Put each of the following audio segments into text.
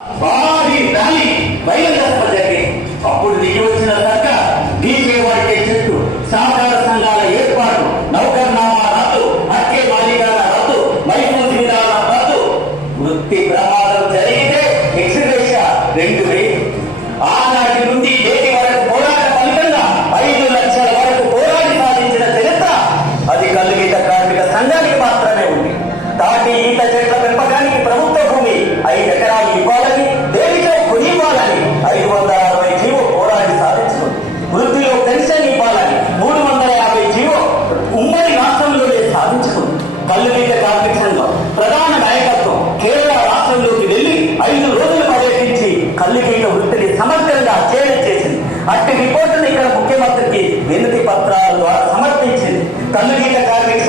భారీ ర్యాలీ బహిరంగ జరిగింది అప్పుడు దిగి వచ్చిన సర్కార్ డీజే వాడికే చెట్టు సహకార సంఘాల ఏర్పాటు నౌకర్నామా రద్దు హత్యే మాలికాల రద్దు మైసూరు విధాన రద్దు. వృత్తి ప్రమాదం జరిగితే ఎక్స్గ్రేష రెండు వేలు. ఆనాటి నుండి నేటి వరకు పోరాట ఫలితంగా ఐదు లక్షల వరకు పోరాడి సాధించిన చరిత్ర అది కల్లుగీత కార్మిక సంఘానికి మాత్రమే ఉంది. తాటి ఈత చెట్ల కళ్ళు మీద కార్మిక ప్రధాన నాయకత్వం కేరళ రాష్ట్రంలోకి వెళ్ళి ఐదు రోజులు పర్యటించి కల్లుగీత వృత్తిని సమగ్రంగా అధ్యయనం చేసింది. అట్టి రిపోర్టును ఇక్కడ ముఖ్యమంత్రికి వినతి పత్రాల ద్వారా సమర్పించింది. కల్లుగీత కార్మిక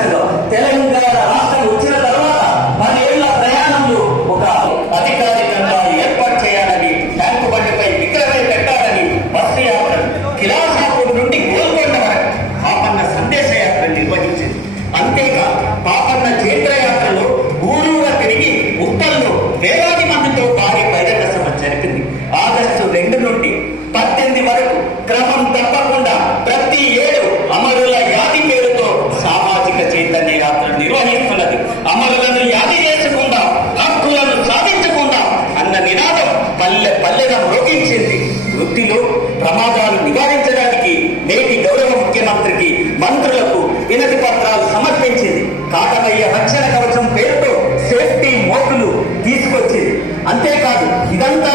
పత్రాలు సమర్పించింది. కాటమయ్య రక్షణ కవచం పేరుతో సేఫ్టీ మోకులు తీసుకొచ్చింది. అంతేకాదు ఇదంతా